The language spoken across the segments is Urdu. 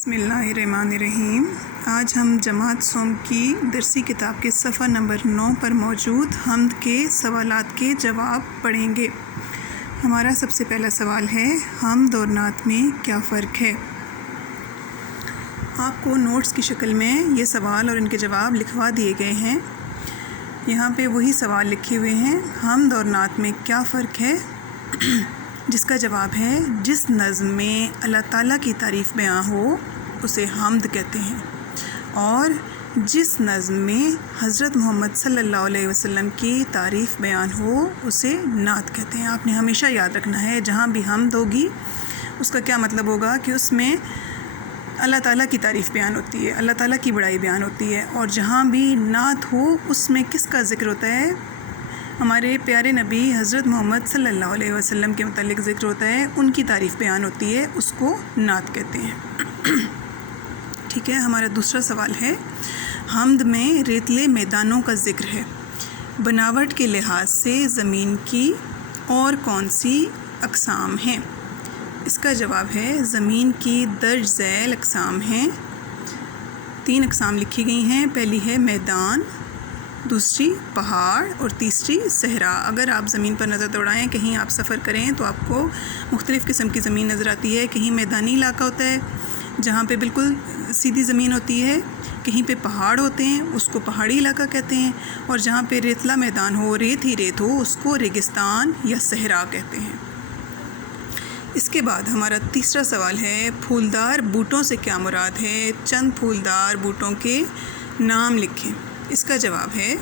بسم اللہ الرحمن الرحیم۔ آج ہم جماعت سوم کی درسی کتاب کے صفحہ نمبر 9 پر موجود حمد کے سوالات کے جواب پڑھیں گے۔ ہمارا سب سے پہلا سوال ہے، حمد اور نعت میں کیا فرق ہے؟ آپ کو نوٹس کی شکل میں یہ سوال اور ان کے جواب لکھوا دیے گئے ہیں۔ یہاں پہ وہی سوال لکھے ہوئے ہیں، حمد اور نعت میں کیا فرق ہے؟ جس کا جواب ہے، جس نظم میں اللہ تعالیٰ کی تعریف بیان ہو اسے حمد کہتے ہیں، اور جس نظم میں حضرت محمد صلی اللہ علیہ وسلم کی تعریف بیان ہو اسے نعت کہتے ہیں۔ آپ نے ہمیشہ یاد رکھنا ہے، جہاں بھی حمد ہوگی اس کا کیا مطلب ہوگا کہ اس میں اللہ تعالیٰ کی تعریف بیان ہوتی ہے، اللہ تعالیٰ کی بڑائی بیان ہوتی ہے، اور جہاں بھی نعت ہو اس میں کس کا ذکر ہوتا ہے؟ ہمارے پیارے نبی حضرت محمد صلی اللہ علیہ وسلم کے متعلق ذکر ہوتا ہے، ان کی تعریف بیان ہوتی ہے، اس کو نعت کہتے ہیں۔ ٹھیک ہے، ہمارا دوسرا سوال ہے، حمد میں ریتلے میدانوں کا ذکر ہے، بناوٹ کے لحاظ سے زمین کی اور کون سی اقسام ہیں؟ اس کا جواب ہے، زمین کی درج ذیل اقسام ہیں، 3 اقسام لکھی گئی ہیں۔ پہلی ہے میدان، دوسری پہاڑ، اور تیسری صحرا۔ اگر آپ زمین پر نظر دوڑائیں، کہیں آپ سفر کریں تو آپ کو مختلف قسم کی زمین نظر آتی ہے۔ کہیں میدانی علاقہ ہوتا ہے جہاں پہ بالکل سیدھی زمین ہوتی ہے، کہیں پہ پہاڑ ہوتے ہیں، اس کو پہاڑی علاقہ کہتے ہیں، اور جہاں پہ ریتلا میدان ہو، ریت ہی ریت ہو، اس کو ریگستان یا صحرا کہتے ہیں۔ اس کے بعد ہمارا تیسرا سوال ہے، پھولدار بوٹوں سے کیا مراد ہے؟ چند پھولدار بوٹوں کے نام لکھیں۔ اس کا جواب ہے،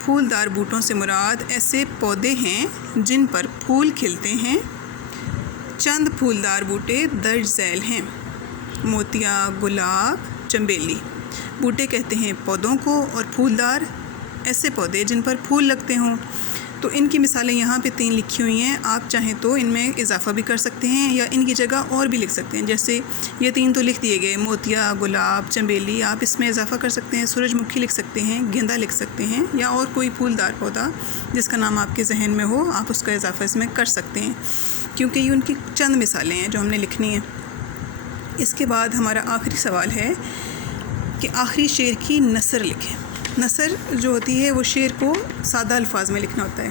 پھولدار بوٹوں سے مراد ایسے پودے ہیں جن پر پھول کھلتے ہیں۔ چند پھولدار بوٹے درج ذیل ہیں، موتیا، گلاب، چنبیلی۔ بوٹے کہتے ہیں پودوں کو، اور پھولدار ایسے پودے جن پر پھول لگتے ہوں۔ تو ان کی مثالیں یہاں پہ 3 لکھی ہوئی ہیں، آپ چاہیں تو ان میں اضافہ بھی کر سکتے ہیں یا ان کی جگہ اور بھی لکھ سکتے ہیں۔ جیسے یہ 3 تو لکھ دیے گئے، موتیا، گلاب، چنبیلی، آپ اس میں اضافہ کر سکتے ہیں، سورج مکھی لکھ سکتے ہیں، گیندا لکھ سکتے ہیں، یا اور کوئی پھولدار پودا جس کا نام آپ کے ذہن میں ہو، آپ اس کا اضافہ اس میں کر سکتے ہیں، کیونکہ یہ ان کی چند مثالیں ہیں جو ہم نے لکھنی ہیں۔ اس کے بعد ہمارا آخری سوال ہے کہ آخری شعر کی نثر لکھیں۔ نثر جو ہوتی ہے وہ شعر کو سادہ الفاظ میں لکھنا ہوتا ہے۔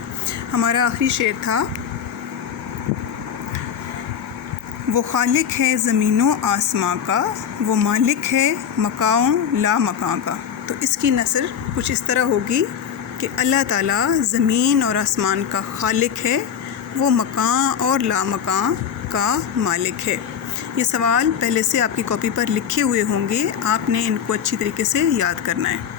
ہمارا آخری شعر تھا، وہ خالق ہے زمین و آسماں کا، وہ مالک ہے مکاں لا مکاں کا۔ تو اس کی نثر کچھ اس طرح ہوگی کہ اللہ تعالیٰ زمین اور آسمان کا خالق ہے، وہ مکاں اور لا مکاں کا مالک ہے۔ یہ سوال پہلے سے آپ کی کاپی پر لکھے ہوئے ہوں گے، آپ نے ان کو اچھی طریقے سے یاد کرنا ہے۔